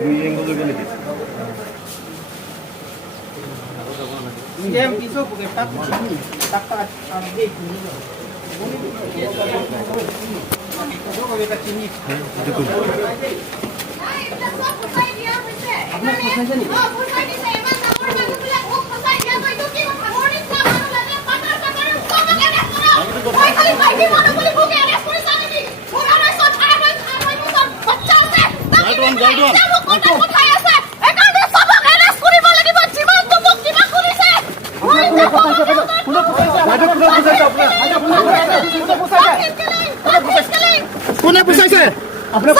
দুই এঙ্গেল গেলে দিছে Em pisou porque tá pequenininho, tá para ver comigo. কোনে পুছাইছে আপুনি